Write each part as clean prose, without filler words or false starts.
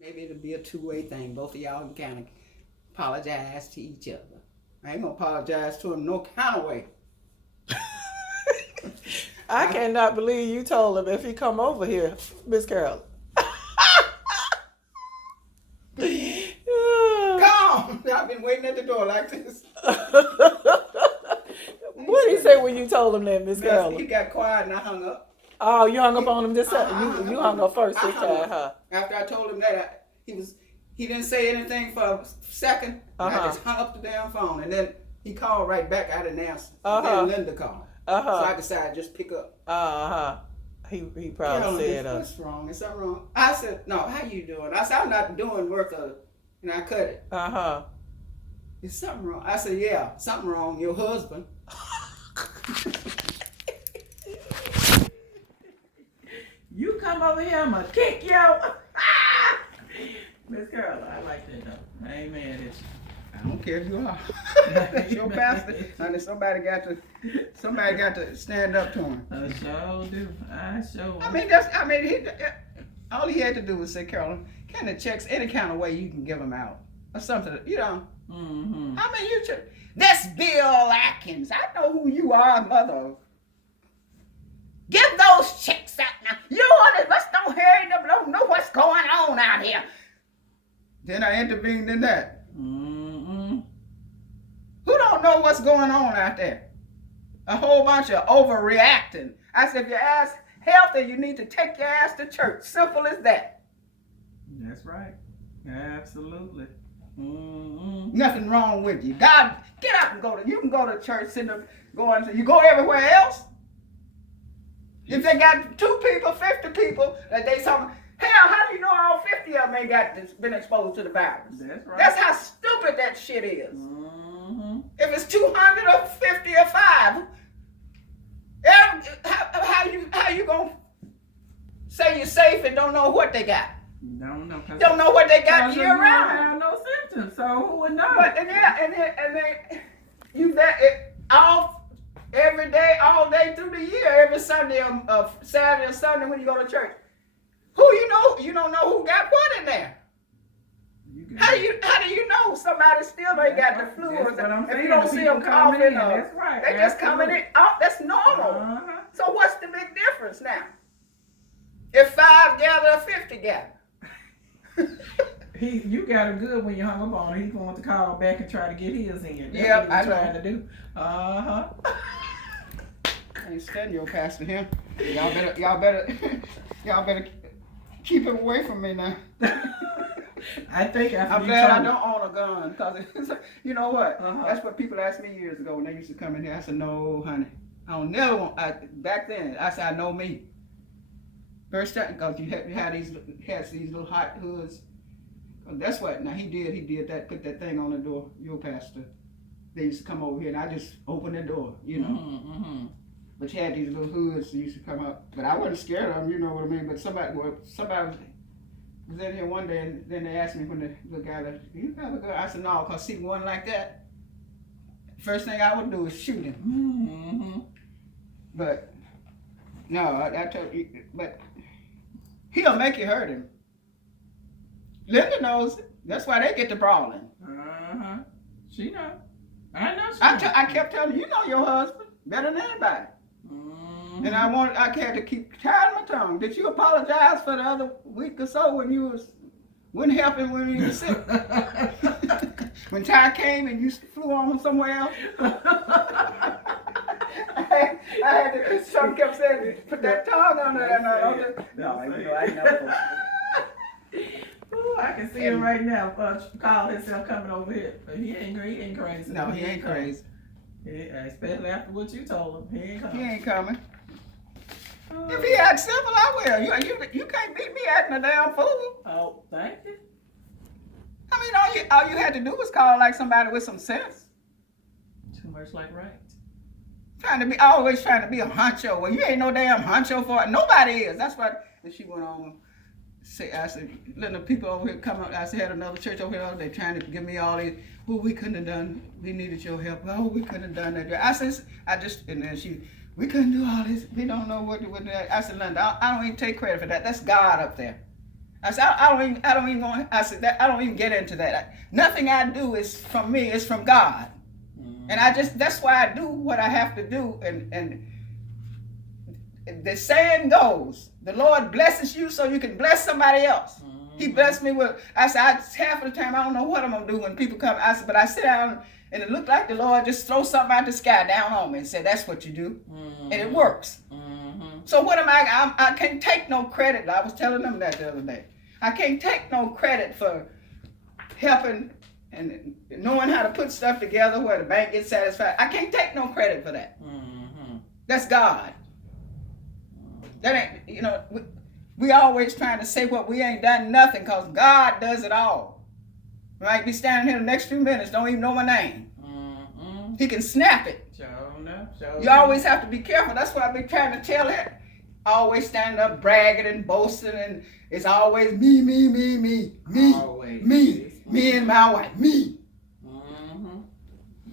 Maybe it'll be a two-way thing. Both of y'all can kind of apologize to each other. I ain't gonna apologize to him no kind of way. I cannot believe you told him if he come over here, Miss Carolyn. Come! I've been waiting at the door like this. What did he say when you told him that, Miss He Carolyn? got quiet and I hung up. Oh, you hung up on him this time? You hung up first this time, huh? After I told him that, he didn't say anything for a second. I just hung up the damn phone, and then he called right back. I didn't answer. Then Linda called. So I decided just pick up. He probably said, "What's wrong? Is something wrong?" I said, "No. How you doing?" I said, "I'm not doing work and I cut it." Is something wrong? I said, "Yeah, something wrong. Your husband." You come over here, I'm gonna kick you. Miss Carolyn, I like that though. I ain't mad at you. I don't care if you are. That's your pastor. Honey, somebody got to stand up to him. I sure do. All he had to do was say, "Carolyn, kind of checks any kind of way you can give them out or something, you know." Mm-hmm. That's Bill Atkins. I know who you are, mother. Give those checks out now. You don't hurry up. Don't know what's going on out here. Then I intervened in that. Mm-hmm. Who don't know what's going on out there? A whole bunch of overreacting. I said, if your ass healthy, you need to take your ass to church. Simple as that. That's right. Absolutely. Mm-hmm. Nothing wrong with you. God, get up and go. You can go to church, you go everywhere else. If they got 2 people, 50 people, that they talking, hell, how do you know all 50 of them ain't been exposed to the virus? That's right. That's how stupid that shit is. Mm-hmm. If it's 200 or 50 or 5, how you gonna say you're safe and don't know what they got? Don't know. Don't know what they got year round. Don't have no symptoms, so who would know? But every day, all day through the year, every Sunday, Saturday or Sunday when you go to church. Who you know? You don't know who got what in there. How do you know somebody still ain't got the flu? If you don't see them coughing, that's right. They just coming in. Oh, that's normal. Uh-huh. So what's the big difference now? If 5 gather or 50 gather. You got him good when you hung up on him. He's going to call back and try to get his in. That's Yep, what he's trying to do. Uh-huh. I ain't studying your pastor here. Y'all better keep him away from me now. I think I'm glad I don't own a gun, because you know what? Uh-huh. That's what people asked me years ago when they used to come in here. I said, "No, honey, I don't never want." Back then, I said, "I know me." First time, because you had these little hot hoods. That's what. Now he did that. Put that thing on the door. Your pastor. They used to come over here, and I just opened the door, you know. Mm-hmm. But you had these little hoods that used to come up. But I wasn't scared of them, you know what I mean. But somebody was in here one day, and then they asked me when the guy, "Do you have a gun?" I said, "No, because see one like that, first thing I would do is shoot him." Mm-hmm. But no, I told you, but he'll make you hurt him. Linda knows it. That's why they get to brawling. Uh-huh. She know. I know she I kept telling you, you know your husband better than anybody. Mm-hmm. And I had to keep tying my tongue. Did you apologize for the other week or so when you wouldn't help him when he was sick? When Ty came and you flew on somewhere else? I had to, some kept saying, put that tongue on there. No, you know, I never. Ooh, I can see him right now. Call himself coming over here. But he ain't crazy. No, he ain't crazy. Especially after what you told him. He ain't coming. He ain't coming. If he act simple, I will. You can't beat me acting a damn fool. Oh, thank you. I mean, all you had to do was call like somebody with some sense. Too much like right. Always trying to be a honcho. Well, you ain't no damn honcho for it. Nobody is. That's what. And she went on. I said, letting the people over here come up. I said, had another church over here. They trying to give me all these. Well, we couldn't have done. We needed your help. Oh, we couldn't have done that. I said, and then we couldn't do all this. We don't know what to do. I said, Linda, I don't even take credit for that. That's God up there. I said, I don't even want. I said that I don't even get into that. Nothing I do is from me. It's from God, and that's why I do what I have to do. And the saying goes, the Lord blesses you so you can bless somebody else. He blessed me with. I said, half of the time I don't know what I'm gonna do when people come. I said, but I sit down and it looked like the Lord just throw something out the sky down on me and said, that's what you do, and it works. So what am I can't take no credit. I was telling them that the other day. I can't take no credit for helping and knowing how to put stuff together where the bank gets satisfied. I can't take no credit for that. That's God. That ain't, you know, we always trying to say what we ain't done nothing because God does it all. I might be standing here the next few minutes, don't even know my name. He can snap it. You always have to be careful. That's what I've been trying to tell him. Always standing up bragging and boasting, and it's always me, always. me and my wife, me.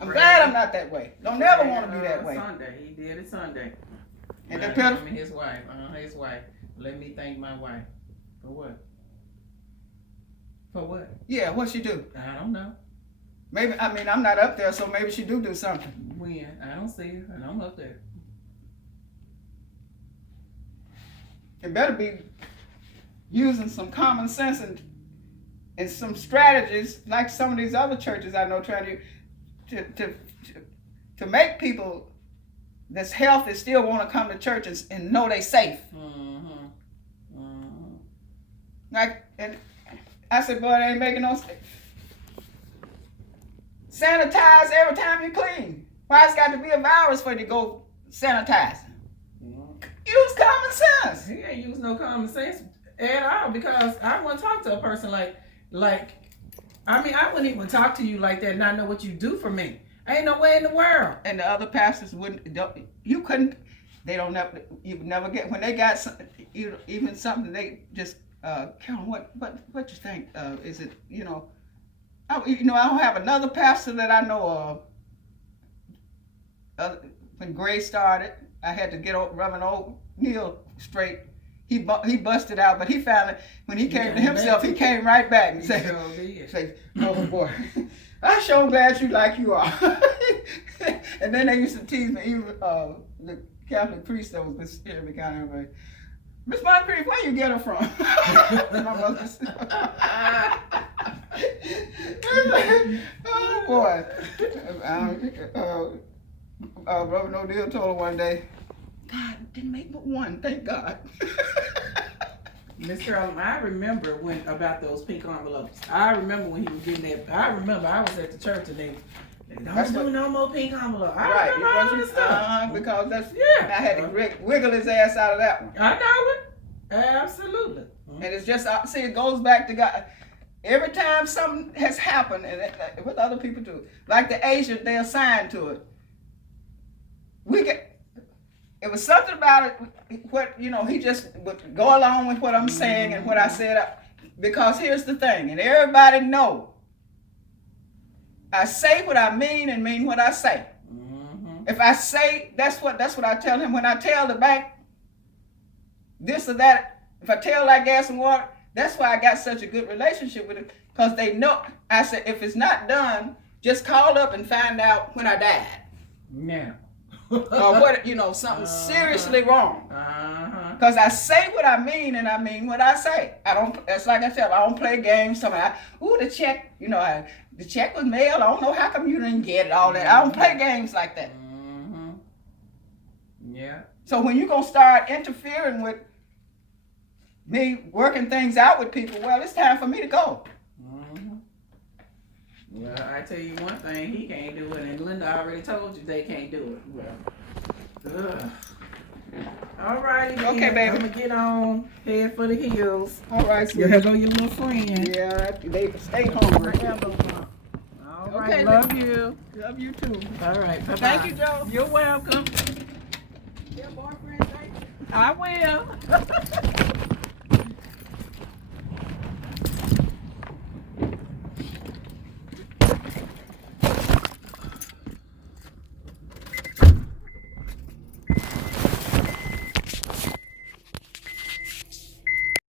I'm glad I'm not that way. Don't never want to be that way. Sunday, he did it Sunday. And his wife, Let me thank my wife. For what? For what? Yeah, what she do? I don't know. Maybe, I mean, I'm not up there, so maybe she do something. When? I don't see her, and I'm up there. It better be using some common sense and some strategies like some of these other churches I know trying to make people that's healthy still want to come to church and know they safe. Like, and I said, boy, they ain't making no sense. Sanitize every time you clean. Why it's got to be a virus for you to go sanitize? Use common sense. He ain't use no common sense at all because I wouldn't talk to a person like I mean, I wouldn't even talk to you like that and not know what you do for me. Ain't no way in the world. And the other pastors you couldn't, they don't never, you never get, when they got even something, they just, Carolyn, what you think? Is it, I don't have another pastor that I know of. When Grace started, I had to get Reverend O'Neill straight. He busted out, but he finally, when he came to himself, he came right back and said, "Oh boy, I'm sure glad you like you are." And then they used to tease me, even the Catholic priest that was here in the county. Miss Moncrief, where you get her from? My mother said, "Oh boy." Reverend O'Neill told her one day, God didn't make but one, thank God. Miss Carolyn, I remember about those pink envelopes. I remember when he was getting that. I remember I was at the church and they don't do no more pink envelopes. I remember all this stuff. Because I had to wiggle his ass out of that one. I know it. Absolutely. And it's just, see, it goes back to God. Every time something has happened, and with other people too, like the agent they assigned to it, it was something about it, he just would go along with what I'm saying and what I said, because here's the thing, and everybody know, I say what I mean and mean what I say. If I say, that's what I tell him. When I tell the bank this or that, if I tell like gas and water, that's why I got such a good relationship with it, because they know, I said, if it's not done, just call up and find out when I died. Now. Or what, something seriously wrong. Because I say what I mean and I mean what I say. That's like I said, I don't play games. The check, the check was mailed. I don't know how come you didn't get it, all that. I don't play games like that. Yeah. So when you're going to start interfering with me working things out with people, well, it's time for me to go. Well, I tell you one thing, he can't do it, and Linda already told you they can't do it. Well, all righty, okay, baby. I'm gonna get on, head for the hills. All right, sweetie. Here go your little friend. Yeah, they stay hungry. All right, okay, love you. Love you too. All right, bye-bye. Thank you, Joe. You're welcome. Your boyfriend, thank you. I will.